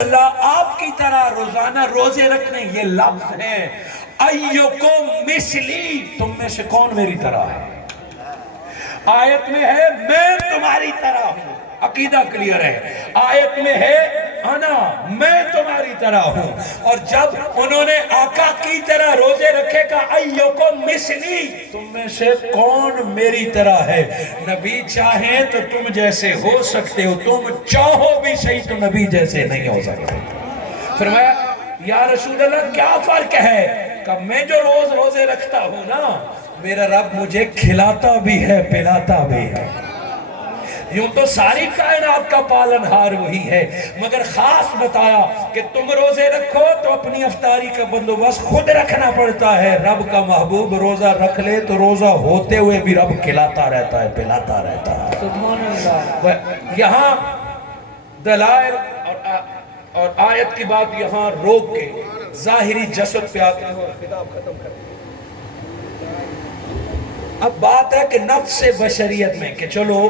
اللہ آپ کی طرح روزانہ روزے رکھنے، یہ لفظ ہے ایوکم مثلی، تم میں سے کون میری طرح ہے؟ آیت میں ہے میں تمہاری طرح ہوں، عقیدہ کلیئر ہے۔ آیت میں ہے انا، میں تمہاری طرح ہوں۔ اور جب انہوں نے آقا کی طرح روزے رکھے کا ایوکم مثلی، تم میں سے کون میری طرح ہے؟ نبی چاہیں تو تم جیسے ہو سکتے ہو، تم چاہو بھی صحیح تو نبی جیسے نہیں ہو سکتے۔ فرمایا یا رسول اللہ کیا فرق ہے؟ کہ میں جو روز روزے رکھتا ہوں نا، میرا رب مجھے کھلاتا بھی ہے پلاتا بھی ہے۔ یوں تو ساری کائنات کا پالنہار وہی ہے، مگر خاص بتایا کہ تم روزے رکھو تو اپنی افطاری کا بندوبست خود رکھنا پڑتا ہے۔ رب کا محبوب روزہ رکھ لے تو روزہ ہوتے ہوئے بھی رب کھلاتا رہتا ہے پلاتا رہتا ہے۔ سبحان اللہ۔ یہاں دلائل اور آیت کی بات یہاں روک کے ظاہری جسد پہ آتے ہیں اور خطاب ختم کرتے ہیں۔ اب بات ہے کہ نفس بشریت میں کہ چلو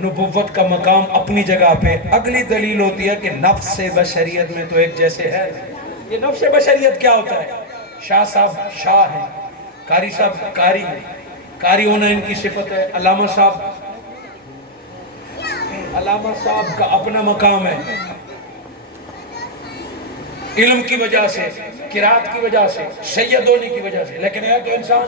نبوت کا مقام اپنی جگہ پہ، اگلی دلیل ہوتی ہے کہ نفس بشریت میں تو ایک جیسے ہے۔ یہ نفس بشریت کیا ہوتا ہے؟ شاہ صاحب شاہ ہیں، قاری صاحب قاری ہیں، قاری ہونا ان کی صفت ہے۔ علامہ صاحب کا اپنا مقام ہے، علم کی وجہ سے، قرات کی وجہ سے، سید ہونے کی وجہ سے، لیکن ہے تو انسان،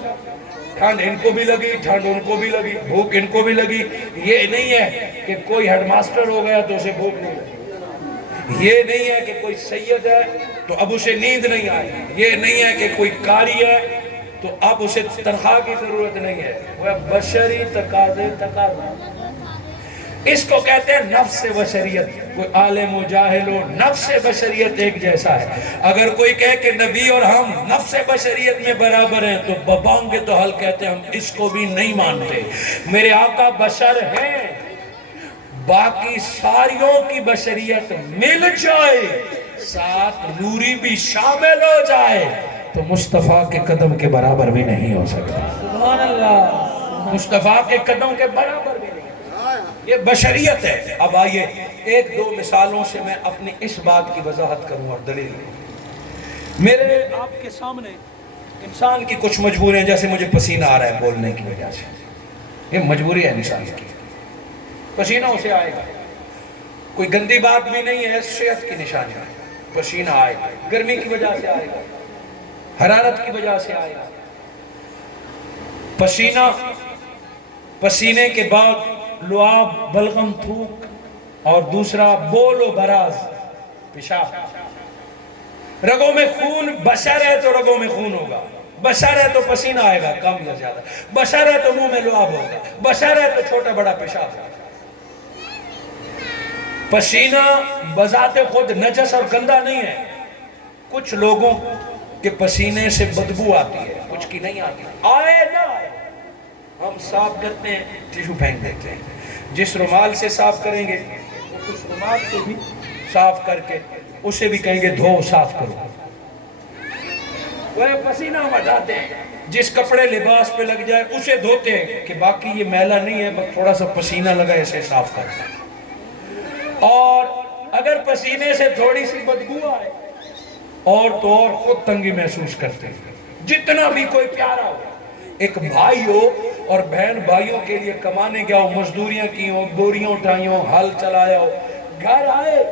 ٹھنڈ ان کو بھی لگی، ٹھنڈ ان کو بھی لگی، بھوک ان کو بھی لگی۔ یہ نہیں ہے کہ کوئی ہیڈ ماسٹر ہو گیا تو اسے بھوک نہیں لگی، یہ نہیں ہے کہ کوئی سید ہے تو اب اسے نیند نہیں آئی، یہ نہیں ہے کہ کوئی قاری ہے تو اب اسے تنخواہ کی ضرورت نہیں ہے۔ وہ بشری تقاضے تقاضا، اس کو کہتے ہیں نفس بشریت۔ کوئی عالم و جاہل ہو، نفس بشریت ایک جیسا ہے۔ اگر کوئی کہے کہ نبی اور ہم نفس بشریت میں برابر ہیں تو ببانگ کے تو حل کہتے ہیں ہم اس کو بھی نہیں مانتے۔ میرے آقا بشر ہیں، باقی ساریوں کی بشریت مل جائے، ساتھ نوری بھی شامل ہو جائے تو مصطفیٰ کے قدم کے برابر بھی نہیں ہو سکتا۔ سبحان اللہ، مصطفیٰ کے قدم کے برابر بھی نہیں، یہ بشریت ہے۔ اب آئیے ایک دو مثالوں سے میں اپنی اس بات کی وضاحت کروں اور دلیل میرے آپ کے سامنے انسان کی کچھ مجبوریاں، جیسے مجھے پسینہ آ رہا ہے بولنے کی وجہ سے، یہ مجبوری ہے انسان کی، پسینہ اسے آئے گا، کوئی گندی بات بھی نہیں ہے، صحت کی نشانی ہے، پسینہ آئے گا، گرمی کی وجہ سے آئے گا، حرارت کی وجہ سے آئے گا، پسینے کے بعد لعاب بلغم تھوک، اور دوسرا بول و براز پیشاب۔ رگوں میں خون، بشر ہے تو رگوں میں خون ہوگا، بشر ہے تو پسینہ آئے گا کم یا زیادہ، بشر ہے تو منہ میں لعاب ہوگا، بشر ہے تو چھوٹا بڑا پیشاب ہوگا۔ پسینہ بذات خود نجس اور گندہ نہیں ہے، کچھ لوگوں کے پسینے سے بدبو آتی ہے، کچھ کی نہیں آتی، آئے نہ آئے ہم صاف کرتے ہیں، ٹیشو پھینک دیتے ہیں۔ جس رومال سے صاف کریں گے اس رومال سے بھی صاف کر کے اسے بھی کہیں گے دھو صاف کرو، وہ پسینہ ہٹاتے ہیں۔ جس کپڑے لباس پہ لگ جائے اسے دھوتے ہیں کہ باقی یہ میلا نہیں ہے، بس تھوڑا سا پسینہ لگا اسے صاف کرتے ہیں۔ اور اگر پسینے سے تھوڑی سی بدبو آئے اور تو اور خود تنگی محسوس کرتے ہیں، جتنا بھی کوئی پیارا ہو، ایک بھائی ہو اور بہن بھائیوں کے لیے کمانے گیا ہو، مزدوریاں کی ہو، بوریاں اٹھائی ہو، ہل چلایا ہو، گھر آئے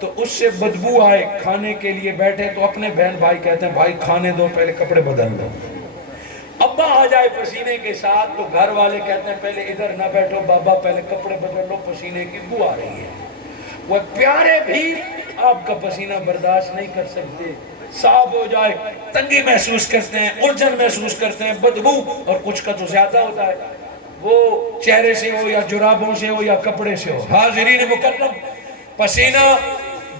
تو اس سے بدبو آئے، کھانے کے لیے بیٹھے تو اپنے بہن بھائی کہتے ہیں بھائی کھانے دو پہلے کپڑے بدل دو۔ ابا آ جائے پسینے کے ساتھ تو گھر والے کہتے ہیں پہلے ادھر نہ بیٹھو بابا، پہلے کپڑے بدل لو، پسینے کی بو آ رہی ہے۔ وہ پیارے بھی آپ کا پسینہ برداشت نہیں کر سکتے، صاف ہو جائے تنگی محسوس کرتے ہیں، الجھن محسوس کرتے ہیں، بدبو، اور کچھ کا تو زیادہ ہوتا ہے، وہ چہرے سے ہو یا جرابوں سے ہو یا کپڑے سے ہو۔ حاضرین مکرم، پسینہ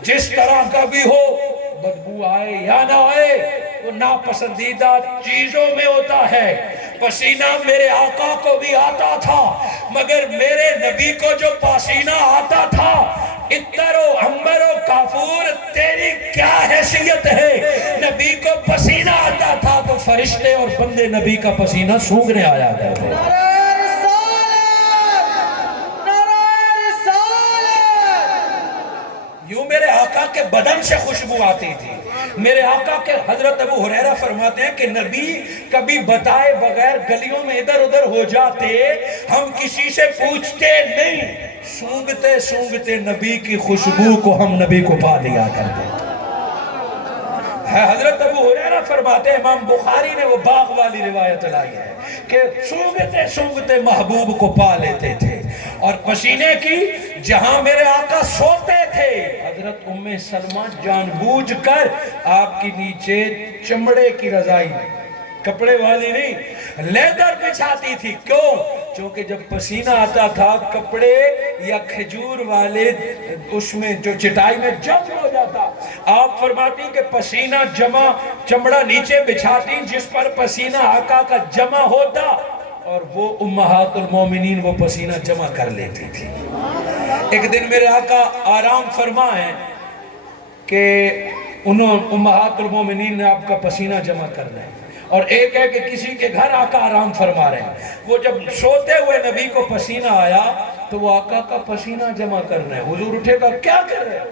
جس طرح کا بھی ہو، بدبو آئے یا نہ آئے، وہ ناپسندیدہ چیزوں میں ہوتا ہے۔ پسینہ میرے آقا کو بھی آتا تھا، مگر میرے نبی کو جو پسینہ آتا تھا، اتر و عنبر و کافور تیری کیا حیثیت ہے؟ نبی کو پسینہ آتا تھا تو فرشتے اور بندے نبی کا پسینہ سونگھنے آیا کرتے تھے۔ یوں میرے آقا کے بدن بدن سے خوشبو آتی تھی. میرے آقا کے حضرت ابو ہریرہ فرماتے ہیں کہ نبی کبھی بتائے بغیر گلیوں میں ادھر ادھر ہو جاتے, ہم کسی سے پوچھتے نہیں, سونگھتے سونگھتے نبی کی خوشبو کو ہم نبی کو پا لیا کرتے. حضرت ابو ہریرہ فرماتے ہیں, امام بخاری نے وہ باغ والی روایت لائی ہے کہ سونگھتے سونگھتے محبوب کو پا لیتے تھے. اور پسینے کی جہاں میرے آقا سوتے تھے, حضرت ام سلمہ جان بوجھ کر آپ کی نیچے چمڑے کی رضائی, کپڑے والی نہیں, لیدر بچھاتی تھی. کیوں؟ چونکہ جب پسینہ آتا تھا کپڑے یا کھجور والے اس میں جو چٹائی میں جم ہو جاتا. آپ فرماتی کہ پسینہ جمع, چمڑا نیچے بچھاتی جس پر پسینہ آقا کا جمع ہوتا, اور وہ امہات المومنین وہ پسینہ جمع کر لیتی تھی. ایک دن میرے آقا آرام فرما ہے کہ امہات المومنین نے آپ کا پسینہ جمع کرنا ہے, اور ایک ہے کہ کسی کے گھر آقا آرام فرما رہے ہیں. وہ جب سوتے ہوئے نبی کو پسینہ آیا تو وہ آقا کا پسینہ جمع کرنا ہے. حضور اٹھے گا, کیا کر رہے ہو,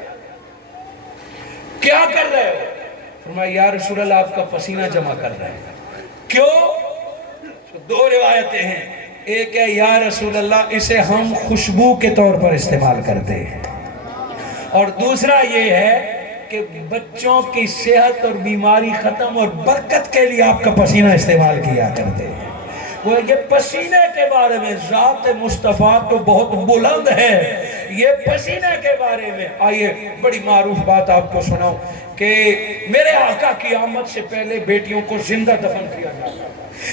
کیا کر رہے ہو؟ فرمایا یا رسول اللہ آپ کا پسینہ جمع کر رہے ہیں. کیوں؟ دو روایتیں ہیں, ایک ہے یا رسول اللہ اسے ہم خوشبو کے طور پر استعمال کرتے ہیں, اور دوسرا یہ ہے کہ بچوں کی صحت اور بیماری ختم اور برکت کے لیے آپ کا پسینہ استعمال کیا کرتے ہیں. وہ یہ پسینے کے بارے میں ذات مصطفیٰ تو بہت بلند ہے, یہ پسینے کے بارے میں آئیے بڑی معروف بات آپ کو سناؤں کہ میرے آقا کی آمد سے پہلے بیٹیوں کو زندہ دفن کیا جاتا.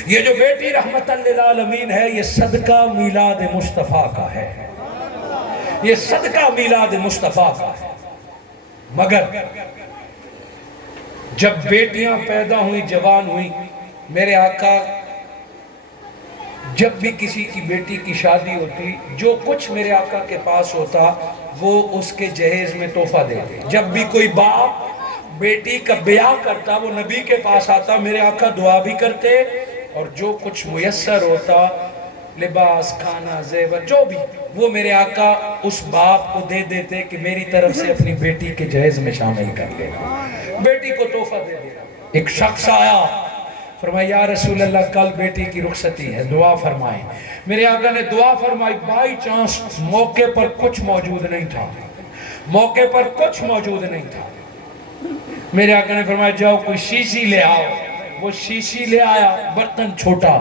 یہ جو بیٹی رحمت للعالمین ہے یہ صدقہ میلاد مصطفیٰ کا ہے, یہ صدقہ میلاد مصطفیٰ کا ہے. مگر جب بیٹیاں پیدا ہوئی, جوان ہوئی, میرے آقا جب بھی کسی کی بیٹی کی شادی ہوتی جو کچھ میرے آقا کے پاس ہوتا وہ اس کے جہیز میں تحفہ دیتے. جب بھی کوئی باپ بیٹی کا بیاہ کرتا وہ نبی کے پاس آتا, میرے آقا دعا بھی کرتے, اور جو کچھ میسر ہوتا لباس, کھانا, زیور, جو بھی وہ میرے آقا اس باپ کو دے دیتے کہ میری طرف سے اپنی بیٹی کے جہیز میں شامل کر لے, بیٹی کو تحفہ دے دینا. ایک شخص آیا, فرمایا یا رسول اللہ کل بیٹی کی رخصتی ہے, دعا فرمائیں. میرے آقا نے دعا فرمائی. بائی چانس موقع پر کچھ موجود نہیں تھا, موقع پر کچھ موجود نہیں تھا. میرے آقا نے فرمایا جاؤ کوئی شیشی لے آؤ. وہ شیشی لے آیا, برتن چھوٹا,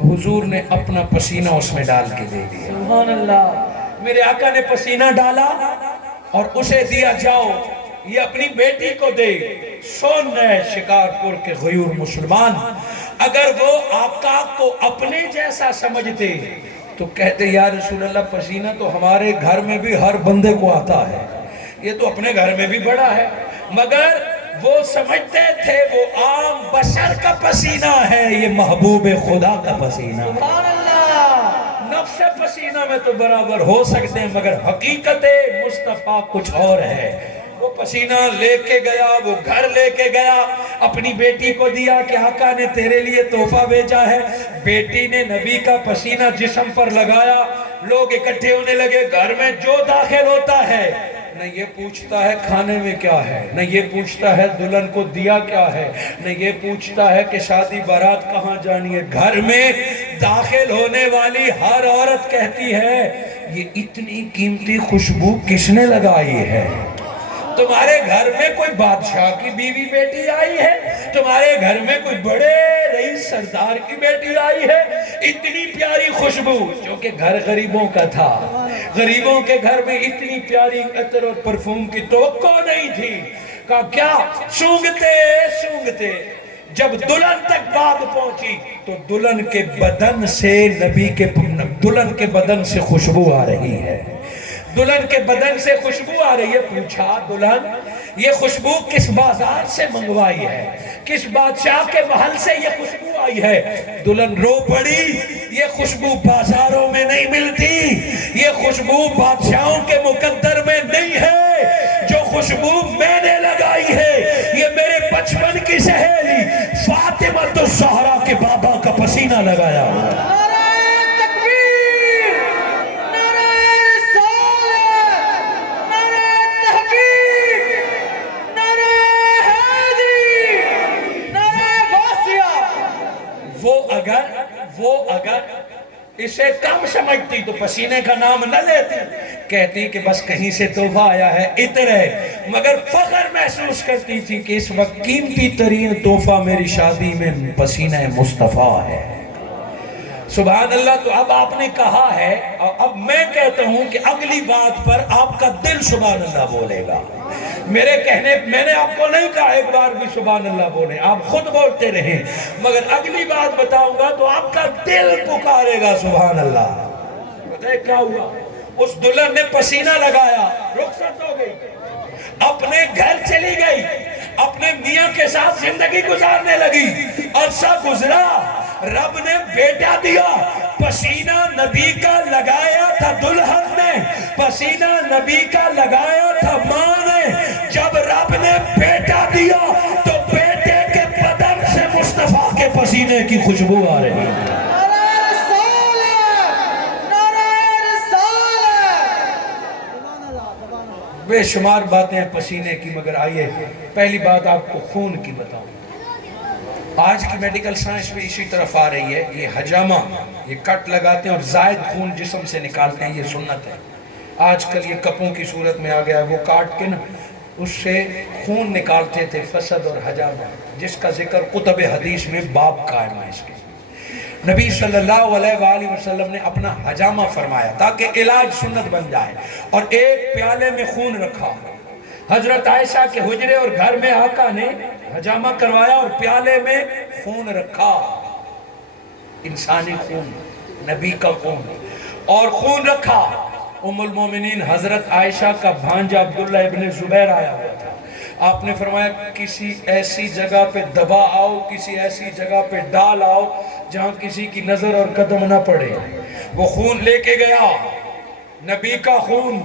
حضور نے اپنا پسینہ اس میں ڈال کے دے دیا. سبحان اللہ. میرے آقا نے پسینہ ڈالا اور اسے دیا, جاؤ یہ اپنی بیٹی کو دے. سن رہے شکارپور کے غیور مسلمان, اگر وہ آقا کو اپنے جیسا سمجھتے تو کہتے یا رسول اللہ پسینہ تو ہمارے گھر میں بھی ہر بندے کو آتا ہے, یہ تو اپنے گھر میں بھی بڑا ہے. مگر وہ سمجھتے تھے وہ عام بشر کا پسینہ ہے, یہ محبوب خدا کا پسینہ. سبحان اللہ. نفس پسینہ میں تو برابر ہو سکتے ہیں مگر حقیقت مصطفیٰ کچھ اور ہے. وہ پسینہ لے کے گیا, وہ گھر لے کے گیا, اپنی بیٹی کو دیا کہ آقا نے تیرے لیے تحفہ بھیجا ہے. بیٹی نے نبی کا پسینہ جسم پر لگایا, لوگ اکٹھے ہونے لگے. گھر میں جو داخل ہوتا ہے نہ یہ پوچھتا ہے کھانے میں کیا ہے, نہ یہ پوچھتا ہے دلہن کو دیا کیا ہے, نہ یہ پوچھتا ہے کہ شادی بارات کہاں جانی ہے. گھر میں داخل ہونے والی ہر عورت کہتی ہے یہ اتنی قیمتی خوشبو کس نے لگائی ہے. تمہارے گھر میں کوئی بادشاہ کی بیوی بیٹی آئی ہے, تمہارے گھر میں کوئی بڑے رئیس سردار کی بیٹی آئی ہے, اتنی پیاری خوشبو. جو کہ گھر غریبوں کا تھا, غریبوں کے گھر میں اتنی پیاری عطر اور پرفیوم کی توقع نہیں تھی. کہا کیا سونگھتے سونگھتے جب دلہن تک بات پہنچی تو دلہن کے بدن سے نبی کے دلہن کے بدن سے خوشبو آ رہی ہے, دلہن کے بدن سے خوشبو آ رہی ہے. پوچھا دلہن یہ خوشبو کس بازار سے منگوائی ہے, کس بادشاہ کے محل سے یہ خوشبو آئی ہے؟ دلہن رو پڑی, یہ خوشبو بازاروں میں نہیں ملتی, یہ خوشبو بادشاہوں کے مقدر میں نہیں ہے. جو خوشبو میں نے لگائی ہے یہ میرے بچپن کی سہیلی فاطمہ الزہرا کے بابا کا پسینہ لگایا ہوا. اسے کم سمجھتی تو پسینے کا نام نہ لیتی، کہتی کہ بس کہیں سے تحفہ آیا ہے عطر ہے، مگر فخر محسوس کرتی تھی کہ اس وقت قیمتی ترین تحفہ میری شادی میں پسینہ مصطفیٰ ہے۔ سبحان اللہ۔ تو اب آپ نے کہا ہے، اور اب میں کہتا ہوں کہ اگلی بات پر آپ کا دل سبحان اللہ بولے گا۔ میرے کہنے، میں نے آپ کو نہیں کہا ایک بار بھی سبحان اللہ بولیں، آپ خود بولتے رہیں، مگر اگلی بات بتاؤں گا تو آپ کا دل پکارے گا سبحان اللہ۔ بتائے کیا ہوا؟ اس دلہن نے پسینہ لگایا، رخصت ہو گئی، اپنے گھر چلی گئی، اپنے میاں کے ساتھ زندگی گزارنے لگی۔ عرصہ گزرا، رب نے بیٹا دیا، پسینہ نبی کا لگایا تھا دلہن نے، پسینہ نبی کا لگایا تھا ماں نے۔ جب رب نے بیٹا دیا تو بیٹے کے بدن سے مصطفیٰ کے پسینے کی خوشبو آ رہی ہے۔ بے شمار باتیں ہیں پسینے کی، مگر آئیے پہلی بات آپ کو خون کی بتاؤں۔ آج کی میڈیکل سائنس میں اسی طرف آ رہی ہے، یہ حجامہ، یہ کٹ لگاتے ہیں اور زائد خون جسم سے نکالتے ہیں، یہ سنت ہے۔ آج کل یہ کپوں کی صورت میں آ گیا، وہ کاٹ کے نا اس سے خون نکالتے تھے، فسد اور حجامہ، جس کا ذکر کتب حدیث میں باب قائم ہے اس کے۔ نبی صلی اللہ علیہ وآلہ وسلم نے اپنا حجامہ فرمایا تاکہ علاج سنت بن جائے، اور ایک پیالے میں خون رکھا۔ حضرت عائشہ کے حجرے اور گھر میں آقا نے حجامہ کروایا اور پیالے میں خون رکھا، انسانی خون، نبی کا خون، اور خون رکھا۔ ام المومنین حضرت عائشہ کا بھانجا عبداللہ ابن زبیر آیا ہوا تھا۔ آپ نے فرمایا کسی ایسی جگہ پہ دبا آؤ، کسی ایسی جگہ پہ ڈال آؤ جہاں کسی کی نظر اور قدم نہ پڑے۔ وہ خون لے کے گیا، نبی کا خون۔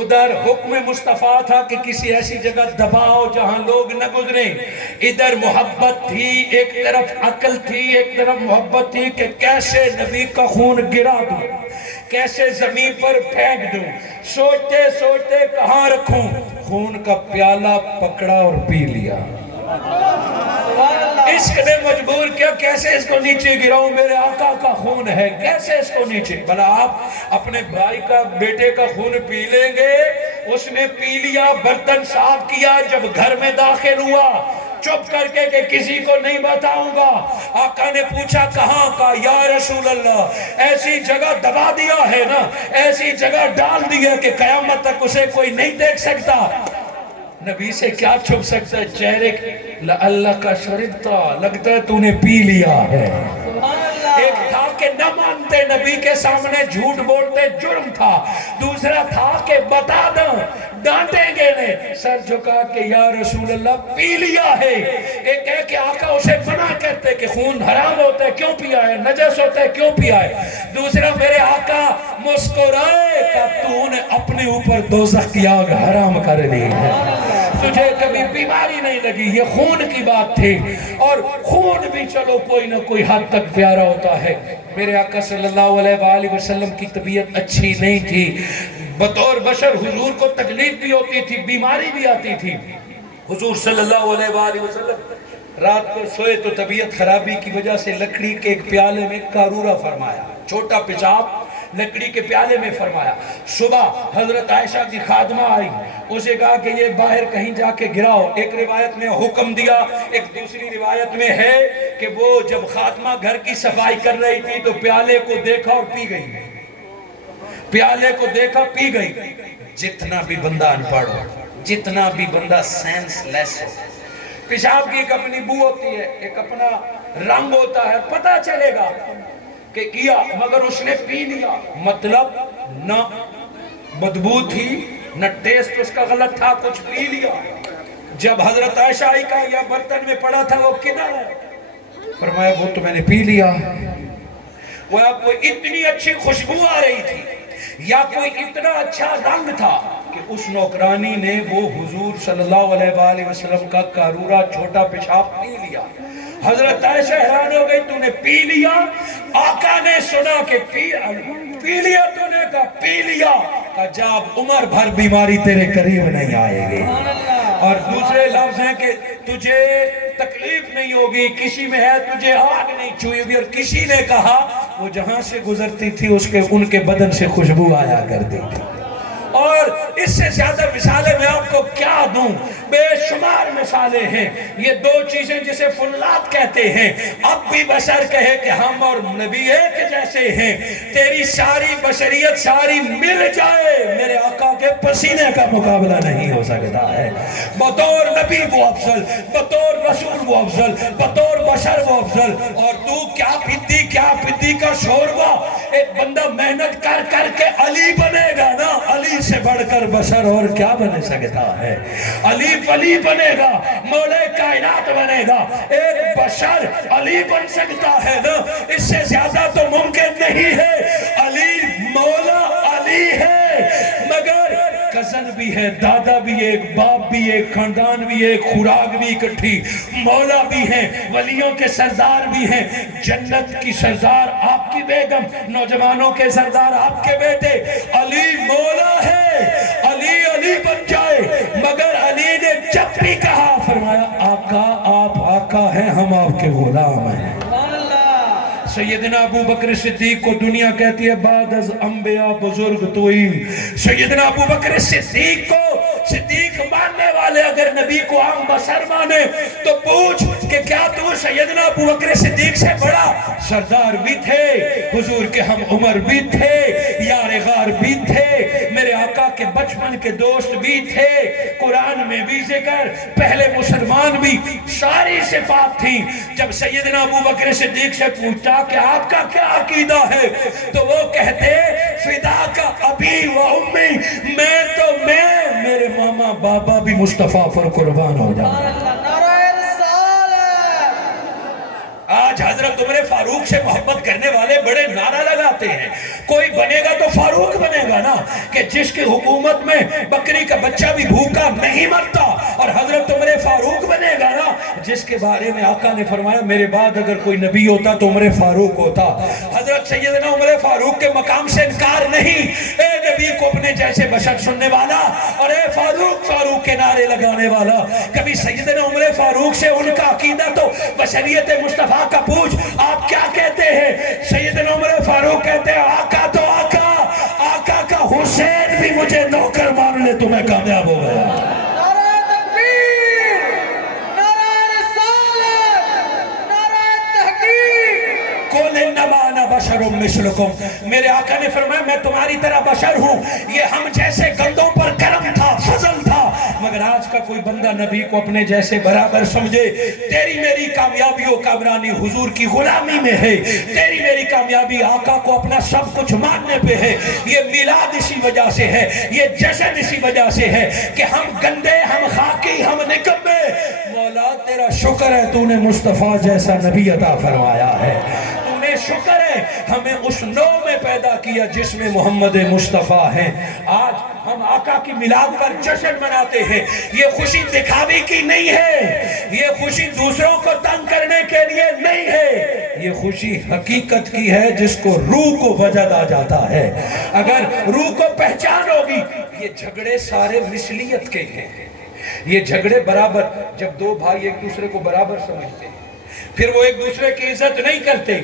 ادھر حکم مصطفیٰ تھا کہ کسی ایسی جگہ دباؤ جہاں لوگ نہ گزریں۔ ادھر محبت تھی، ایک طرف عقل تھی، ایک طرف محبت تھی کہ کیسے نبی کا خون گرا دوں، کیسے زمین پر پھینک دوں۔ سوچتے سوچتے کہاں رکھوں، خون کا پیالہ پکڑا اور پی لیا۔ عشق نے مجبور کیا، کیسے اس کو نیچے گراؤں، میرے آقا کا خون ہے، کیسے اس کو نیچے۔ بھلا آپ اپنے بھائی کا، بیٹے کا خون پی لیں گے؟ اس نے پی لیا، برتن صاف کیا، جب گھر میں داخل ہوا چپ کر کے کہ کسی کو نہیں بتاؤں گا۔ آقا نے پوچھا کہاں کا؟ یا رسول اللہ ایسی جگہ دبا دیا ہے نا، ایسی جگہ ڈال دیا کہ قیامت تک اسے کوئی نہیں دیکھ سکتا۔ نبی سے کیا چھپ سکتا ہے؟ چہرے اللہ کا شربتا، لگتا ہے تو نے پی لیا ہے۔ ایک تھا کہ نہ مانتے، نبی کے سامنے جھوٹ بولتے جرم تھا۔ دوسرا تھا کہ بتا دیں، ڈانٹیں گے نہیں، سر جھکا کہ یا رسول اللہ پی لیا ہے۔ ایک ہے کہ آقا اسے منع کرتے کہ خون حرام ہوتا ہے کیوں پیا ہے، نجس ہوتا ہے کیوں پیا ہے۔ دوسرا میرے آقا مسکرائے کہ تو نے اپنے اوپر دوزخ کی آگ حرام کر لی ہے، تجھے کبھی بیماری نہیں لگی، یہ خون کی بات تھی۔ اور خون بھی چلو کوئی نہ کوئی حد تک پیارا ہوتا ہے۔ میرے آقا صلی اللہ علیہ وآلہ وسلم کی طبیعت اچھی نہیں تھی، بطور بشر حضور کو تکلیف بھی ہوتی تھی، بیماری بھی آتی تھی۔ حضور صلی اللہ علیہ وآلہ وسلم رات کو سوئے تو طبیعت خرابی کی وجہ سے لکڑی کے ایک پیالے میں قارورہ فرمایا، چھوٹا پیشاب لکڑی کے پیالے میں فرمایا۔ صبح حضرت عائشہ کی خادمہ آئی، اسے کہا کہ یہ باہر کہیں جا کے گراؤ۔ ایک روایت میں حکم دیا، ایک دوسری روایت میں ہے کہ وہ جب خادمہ گھر کی صفائی کر رہی تھی تو پیالے کو دیکھا اور پی گئی، پیالے کو دیکھا پی گئی۔ جتنا بھی بندہ انپڑھ ہو، جتنا بھی بندہ سینس لیس ہو، پیشاب کی ایک اپنی بو ہوتی ہے، ایک اپنا رنگ ہوتا ہے، پتہ چلے گا کہ کیا، مگر اس نے پی لیا۔ مطلب نہ بدبو تھی نہ ٹیسٹ اس کا غلط تھا، کچھ پی لیا۔ جب حضرت عائشہ آئی کہا یا برتن میں پڑا تھا وہ کدھر ہے؟ فرمایا وہ تو میں نے پی لیا۔ وہ آپ کو اتنی اچھی خوشبو آ رہی تھی یا کوئی اتنا اچھا رنگ تھا کہ اس نوکرانی نے وہ حضور صلی اللہ علیہ وآلہ وسلم کا قارورہ چھوٹا پیشاب پی لیا۔ حضرت عائشہ حیران ہو گئی، تو نے پی لیا؟ آقا نے سنا کہ پی لیا، تو نے کہا پی لیا، کہا جب عمر بھر بیماری تیرے قریب نہیں آئے گی۔ اور دوسرے لفظ ہیں کہ تجھے تکلیف نہیں ہوگی، کسی میں ہے تجھے آگ نہیں چھوئی ہوگی، اور کسی نے کہا وہ جہاں سے گزرتی تھی ان کے بدن سے خوشبو آیا کرتی تھی۔ اور اس سے زیادہ مثالیں میں آپ کو کیا دوں، بے شمار مثالیں ہیں۔ یہ دو چیزیں جسے فلات کہتے ہیں، اب بھی بشر کہے کہ ہم اور نبی ایک جیسے ہیں، تیری ساری بشریت ساری مل جائے، میرے آقا کے پسینے کا مقابلہ نہیں ہو سکتا ہے۔ بطور نبی وہ افضل، بطور رسول وہ افضل، بطور بشر وہ افضل۔ اور تو کیا پدی کا شوربہ، ایک بندہ محنت کر کر کے علی بنے گا نا، علی سے بڑھ کر بشر اور کیا بن سکتا ہے؟ علی ولی بنے گا، مولا کائنات بنے گا، ایک بشر علی بن سکتا ہے نا، اس سے زیادہ تو ممکن نہیں ہے۔ علی مولا علی ہے، مگر کزن بھی ہے، دادا بھی ہے، ایک باپ بھی ہے، ایک خاندان بھی ہے، ایک خوراک بھی اکٹھی، مولا بھی ہیں، ولیوں کے سردار بھی ہیں، جنت کی سردار آپ کی بیگم، نوجوانوں کے سردار آپ کے بیٹے، علی مولا ہے۔ علی علی بن جائے، مگر علی نے جب بھی کہا فرمایا آقا آپ آقا ہیں، ہم آپ کے غلام ہیں۔ سیدنا ابو بکر صدیق کو دنیا کہتی ہے بعد از انبیاء بزرگ توئی۔ سیدنا ابو بکر صدیق کو صدیق ماننے والے اگر نبی کو عام بشر مانے تو پوچھ کہ کیا تو سیدنا ابو بکر صدیق سے بڑا سردار بھی تھے، حضور کے ہم عمر بھی تھے، یار غار بھی تھے، میرے آقا کے بچپن کے دوست بھی تھے، قرآن میں بھی ذکر، پہلے مسلمان بھی، ساری صفات تھیں۔ جب سیدنا ابو بکر صدیق سے پوچھتا کہ آپ کا کیا عقیدہ ہے تو وہ کہتے فدا کا ابی و امی، میں میرے ماما بابا بھی مصطفیٰ پر قربان ہو جائے۔ آج حضرت عمر فاروق سے محبت کرنے والے بڑے نعرہ لگاتے ہیں، کوئی بنے گا تو فاروق بنے گا نا، کہ جس کی حکومت میں بکری کا بچہ بھی بھوکا نہیں مرتا، اور حضرت عمر فاروق بنے گا نا جس کے بارے میں آقا نے فرمایا میرے بعد اگر کوئی نبی ہوتا تو عمر فاروق ہوتا۔ حضرت سیدنا عمر فاروق کے مقام سے انکار نہیں، اے نبی کو اپنے جیسے بشر سننے والا اور اے فاروق فاروق کے نعرے لگانے والا، کبھی سیدنا عمر فاروق سے ان کا عقیدہ تو بشریت مصطفیٰ کا پوچھ آپ کیا کہتے ہیں؟ سیدنا عمر فاروق کہتے ہیں آقا تو آقا، آقا کا حسین بھی مجھے نوکر مان لے تو میں کامیاب ہو گیا۔ نعرہ تکبیر، نعرہ رسالت، نعرہ تحقیق۔ قُلْ إِنَّمَا أَنَا بَشَرٌ مِثْلُكُمْ، میرے آقا نے فرمایا میں تمہاری طرح بشر ہوں، یہ ہم جیسے گندوں پر کرم تھا، فضل تھا، مگر آج کا کوئی بندہ نبی کو اپنے جیسے برابر سمجھے، تیری میری کامیابی و کامرانی حضور کی غلامی میں ہے، تیری میری کامیابی آقا کو اپنا سب کچھ ماننے پہ ہے۔ یہ میلاد اسی وجہ سے ہے، یہ جشن اسی وجہ سے ہے کہ ہم گندے، ہم خاکی، ہم نکمے، مولا تیرا شکر ہے تو نے مصطفیٰ جیسا نبی عطا فرمایا ہے، تو نے شکر ہے ہمیں اس نو میں پیدا کیا جس میں محمد مصطفیٰ ہیں۔ آج ہم آقا کی میلاد پر جشن مناتے ہیں، یہ خوشی دکھاوی کی نہیں ہے، یہ خوشی دوسروں کو تنگ کرنے کے لیے نہیں ہے، یہ خوشی حقیقت کی ہے جس کو روح کو وجد آ جاتا ہے۔ اگر روح کو پہچان ہوگی، یہ جھگڑے سارے مثلیت کے ہیں، یہ جھگڑے برابر، جب دو بھائی ایک دوسرے کو برابر سمجھتے ہیں پھر وہ ایک دوسرے کی عزت نہیں کرتے،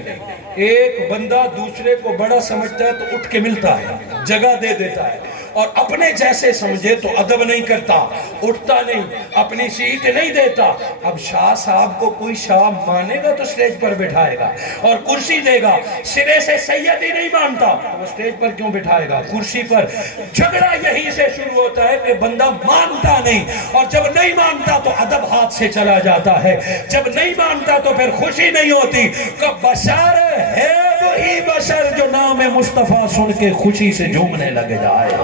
ایک بندہ دوسرے کو بڑا سمجھتا ہے تو اٹھ کے ملتا ہے، جگہ دے دیتا ہے، اور اپنے جیسے سمجھے تو ادب نہیں کرتا، اٹھتا نہیں، اپنی سیٹ نہیں دیتا۔ اب شاہ صاحب کو کوئی شاہ مانے گا تو سٹیج پر بٹھائے گا اور کرسی دے گا، سرے سے سید ہی نہیں مانتا وہ سٹیج پر کیوں بٹھائے گا، کرسی پر۔ جھگڑا یہی سے شروع ہوتا ہے کہ بندہ مانتا نہیں، اور جب نہیں مانتا تو ادب ہاتھ سے چلا جاتا ہے، جب نہیں مانتا تو پھر خوشی نہیں ہوتی کہ بشر ہے وہی بشر جو نام مصطفیٰ سن کے خوشی سے جھومنے لگ جائے،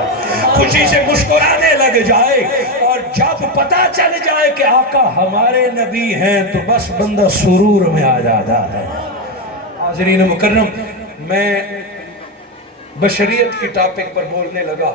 خوشی سے مسکرانے لگ جائے، اور جب پتہ چل جائے کہ آقا ہمارے نبی ہیں تو بس بندہ سرور میں آ جاتا ہے۔ حاضرین مکرم، میں بشریت کی ٹاپک پر بولنے لگا،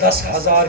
10,000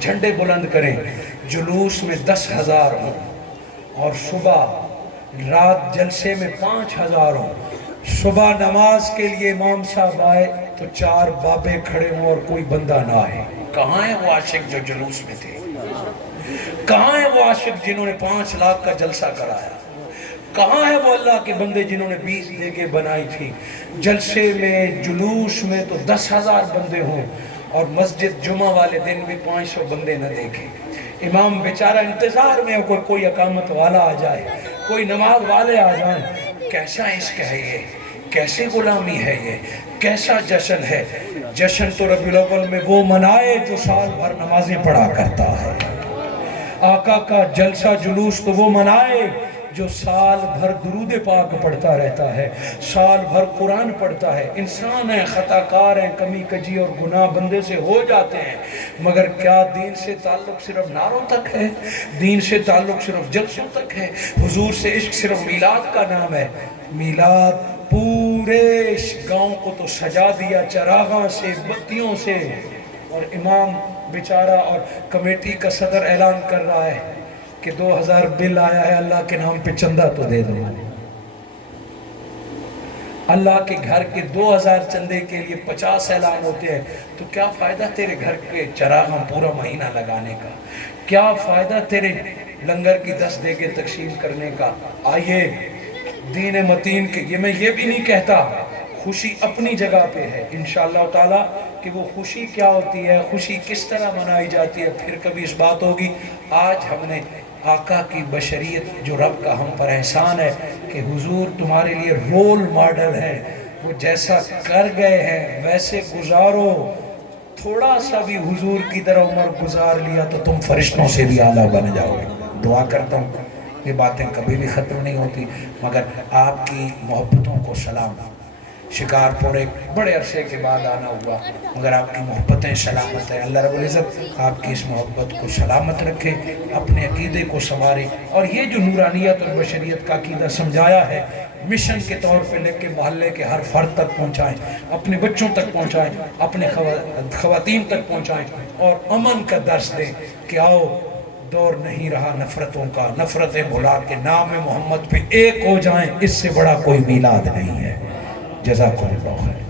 جھنڈے بلند کریں، جلوس میں 10,000 ہوں، اور صبح رات جلسے میں 5,000 ہوں، صبح نماز کے لیے امام صاحب آئے تو 4 بابے کھڑے ہوں اور کوئی بندہ نہ آئے۔ کہاں ہے وہ عاشق جو جلوس میں تھے؟ کہاں ہے وہ عاشق جنہوں نے 5 لاکھ کا جلسہ کرایا؟ کہاں ہے وہ اللہ کے بندے جنہوں نے 20 دیگیں بنائی تھی؟ جلسے میں، جلوس میں تو 10,000 بندے ہوں اور مسجد جمعہ والے دن بھی 500 بندے نہ دیکھیں۔ امام بیچارہ انتظار میں ہو کوئی اقامت والا آ جائے، کوئی نماز والے آ جائیں۔ کیسا عشق ہے یہ، کیسے غلامی ہے یہ، کیسا جشن ہے؟ جشن تو ربیع الاول میں وہ منائے جو سال بھر نمازیں پڑھا کرتا ہے۔ آقا کا جلسہ جلوس تو وہ منائے جو سال بھر درود پاک پڑھتا رہتا ہے، سال بھر قرآن پڑھتا ہے۔ انسان ہیں، خطا کار ہیں، کمی کجی اور گناہ بندے سے ہو جاتے ہیں، مگر کیا دین سے تعلق صرف نعروں تک ہے؟ دین سے تعلق صرف جلسوں تک ہے؟ حضور سے عشق صرف میلاد کا نام ہے؟ میلاد پورے گاؤں کو تو سجا دیا چراغاں سے، بتیوں سے، اور امام بیچارہ اور کمیٹی کا صدر اعلان کر رہا ہے کہ 2000 بل آیا ہے، اللہ کے نام پہ چندہ تو دے دو۔ اللہ کے گھر کے 2000 چندے کے لیے 50 اعلان ہوتے ہیں، تو کیا فائدہ تیرے گھر کے چراغاں پورا مہینہ لگانے کا؟ کیا فائدہ تیرے لنگر کی 10 دیگیں تقسیم کرنے کا؟ آئیے دین متین کے، یہ میں یہ بھی نہیں کہتا، خوشی اپنی جگہ پہ ہے انشاءاللہ تعالیٰ، کہ وہ خوشی کیا ہوتی ہے، خوشی کس طرح منائی جاتی ہے، پھر کبھی اس بات ہوگی۔ آج ہم نے آقا کی بشریت، جو رب کا ہم پر احسان ہے کہ حضور تمہارے لیے رول ماڈل ہے، وہ جیسا کر گئے ہیں ویسے گزارو۔ تھوڑا سا بھی حضور کی طرح عمر گزار لیا تو تم فرشتوں سے بھی اعلیٰ بن جاؤ گے۔ دعا کرتا ہوں، یہ باتیں کبھی بھی ختم نہیں ہوتی، مگر آپ کی محبتوں کو سلام۔ شکارپور ایک بڑے عرصے کے بعد آنا ہوا، مگر آپ کی محبتیں سلامت ہیں۔ اللہ رب العزت آپ کی اس محبت کو سلامت رکھے، اپنے عقیدے کو سنوارے، اور یہ جو نورانیت اور بشریت کا عقیدہ سمجھایا ہے، مشن کے طور پہ لے کے محلے کے ہر فرد تک پہنچائیں، اپنے بچوں تک پہنچائیں، اپنے خواتین تک پہنچائیں، اور امن کا درس دیں کہ آؤ، دور نہیں رہا نفرتوں کا، نفرتیں بھلا کے نام محمد پہ ایک ہو جائیں، اس سے بڑا کوئی میلاد نہیں ہے۔ جزاکم اللہ خیر۔